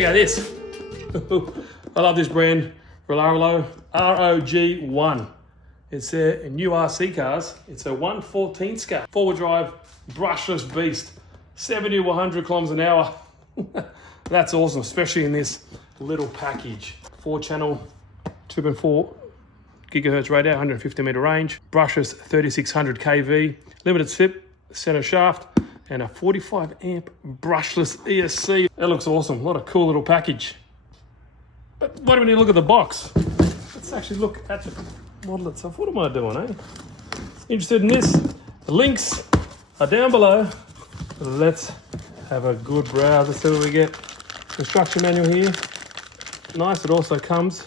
Check out this. I love this brand, Rlaarlo Rg01. It's a new RC cars. It's a 1/14 scale, forward drive, brushless beast, 70 to 100 kilometers an hour. That's awesome, especially in this little package. 4-channel, 2.4 gigahertz radio, 150 meter range, brushless 3600 kV, limited slip, center shaft, and a 45 amp brushless ESC. That looks awesome. What a cool little package. But why do we need to look at the box? Let's actually look at the model itself. What am I doing, eh? Interested in this? The links are down below. Let's have a good browse. Let's see what we get. Instruction manual here. Nice. It also comes.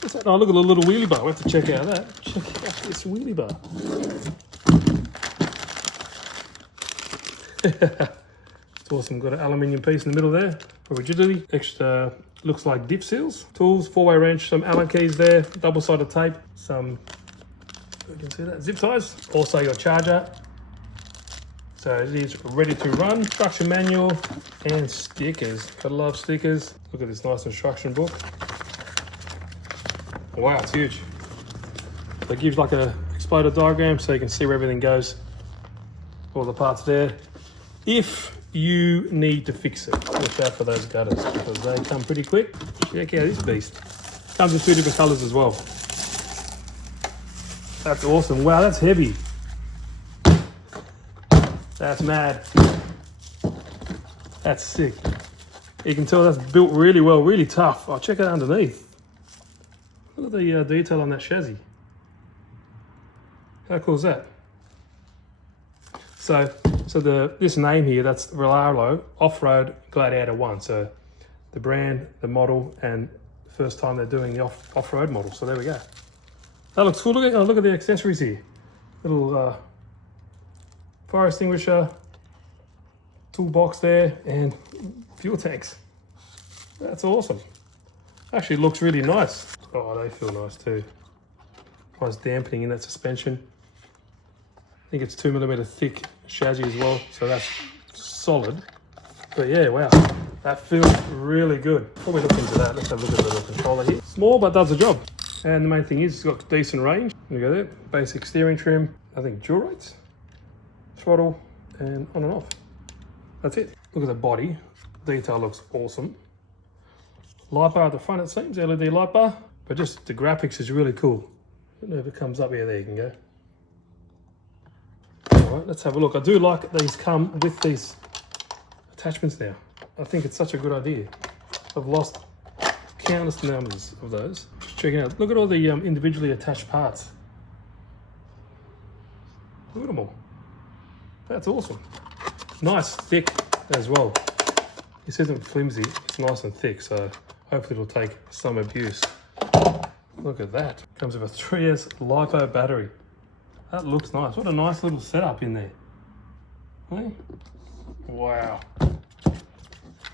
What's that? Oh, look at the little wheelie bar. We have to check out that. Check out this wheelie bar. It's awesome. Got an aluminium piece in the middle there for rigidity. Extra looks like dip seals. Tools, 4-way wrench, some Allen keys there, double-sided tape, some, you can see that, zip ties. Also your charger. So it is ready to run. Instruction manual and stickers. Gotta love stickers. Look at this nice instruction book. Wow, it's huge. So it gives like a exploded diagram so you can see where everything goes. All the parts there. If you need to fix it, watch out for those gutters because they come pretty quick. Check out this beast. Comes in 2 different colors as well. That's awesome. Wow, that's heavy. That's mad. That's sick. You can tell that's built really well, really tough. Oh, check it out underneath. Look at the detail on that chassis. How cool is that? So this name here, that's Rlaarlo Off-Road Gladiator 1. So the brand, the model, and the first time they're doing the off-road model. So there we go. That looks cool. Look at the accessories here. Little fire extinguisher, toolbox there, and fuel tanks. That's awesome. Actually looks really nice. Oh, they feel nice too. Nice dampening in that suspension. I think it's 2mm thick chassis as well, so that's solid. But yeah, wow, that feels really good. Before we look into that, let's have a look at the little controller here. Small, but does the job. And the main thing is it's got decent range. There we go there. Basic steering trim, I think dual rates, throttle, and on and off. That's it. Look at the body. Detail looks awesome. Light bar at the front, it seems, LED light bar. But just the graphics is really cool. I don't know if it comes up here. There you can go. All right, let's have a look. I do like these come with these attachments now. I think it's such a good idea. I've lost countless numbers of those. Just checking out. Look at all the individually attached parts. Look at them all. That's awesome. Nice, thick as well. This isn't flimsy. It's nice and thick, so hopefully it'll take some abuse. Look at that. Comes with a 3S LiPo battery. That looks nice. What a nice little setup in there. Hey? Wow.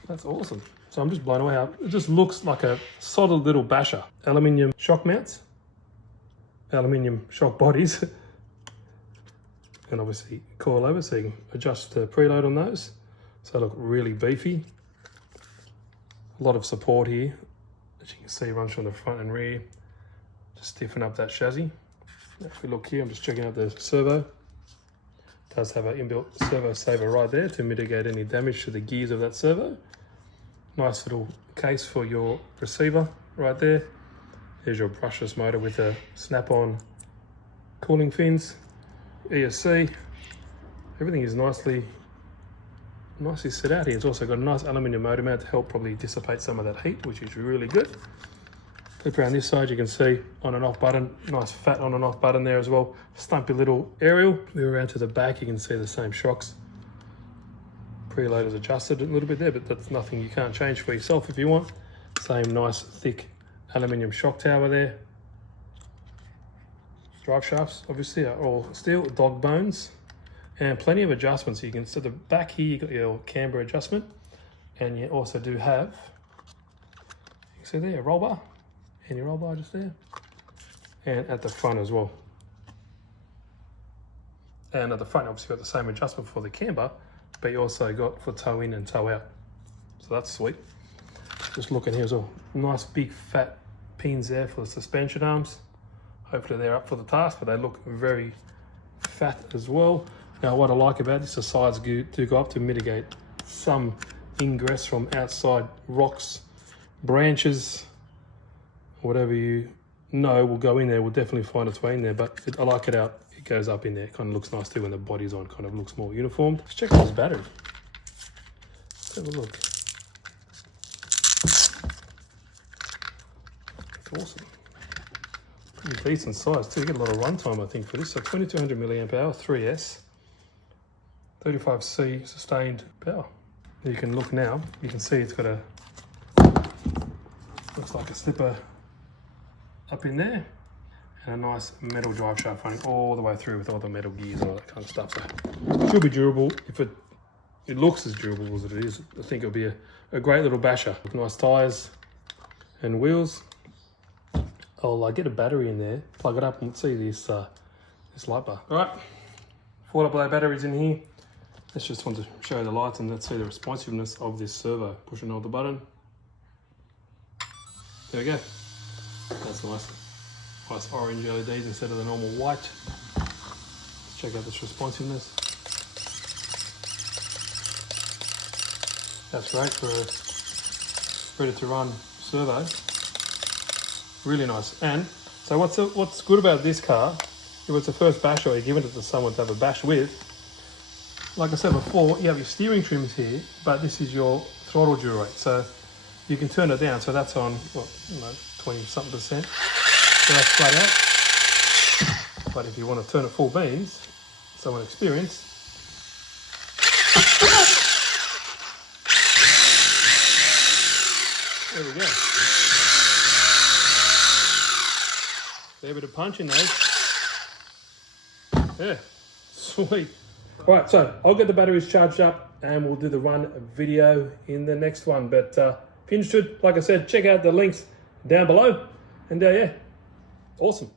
That's awesome. So I'm just blown away. It just looks like a solid little basher. Aluminium shock mounts. Aluminium shock bodies. And obviously coil over so you can adjust the preload on those. So they look really beefy. A lot of support here. As you can see, runs from the front and rear. Just stiffen up that chassis. If we look here, I'm just checking out the servo. It does have an inbuilt servo saver right there to mitigate any damage to the gears of that servo. Nice little case for your receiver right there. Here's your brushless motor with a snap-on cooling fins, ESC. Everything is nicely set out here. It's also got a nice aluminium motor mount to help probably dissipate some of that heat, which is really good. Flip around this side, you can see on and off button, nice fat on and off button there as well. Stumpy little aerial. Move around to the back, you can see the same shocks. Preload is adjusted a little bit there, but that's nothing you can't change for yourself if you want. Same nice thick aluminium shock tower there. Drive shafts obviously are all steel, dog bones, and plenty of adjustments. You can see the back here, you got your camber adjustment, and you also do have, you can see there, a roll bar. And your roll bar just there, and at the front as well. And at the front, obviously, got the same adjustment for the camber, but you also got for toe in and toe out. So that's sweet. Just looking here as well. Nice big fat pins there for the suspension arms. Hopefully they're up for the task, but they look very fat as well. Now what I like about this, the sides do go up to mitigate some ingress from outside rocks, branches, whatever you know will go in there, will definitely find its way in there, but I like it out. It goes up in there. It kind of looks nice too when the body's on, kind of looks more uniformed. Let's check out this battery. Let's have a look. It's awesome. Pretty decent size too. You get a lot of runtime, I think, for this. So 2200 milliamp hour, 3S, 35C sustained power. You can look now. You can see it's got a, looks like a slipper up in there, and a nice metal drive shaft running all the way through with all the metal gears and all that kind of stuff. So it should be durable. If it looks as durable as it is, I think it'll be a great little basher. Nice tires and wheels. I'll get a battery in there, plug it up, and let's see this light bar. All right, 4AA batteries in here. Let's just want to show you the lights and let's see the responsiveness of this servo. Push and hold the button. There we go. That's nice. Nice orange LEDs instead of the normal white. Let's check out this responsiveness. That's great for a ready to run servo. Really nice. And so what's good about this car, if it's the first bash or you're giving it to someone to have a bash with, like I said before, you have your steering trims here, but this is your throttle dual rate. So you can turn it down. So that's on, what, 20-something%. So that's flat out. But if you want to turn it full beans, someone experienced, there we go. Fair bit of punch in those. Yeah, sweet. Right, so I'll get the batteries charged up and we'll do the run video in the next one. But if you're interested, like I said, check out the links down below. And yeah, awesome.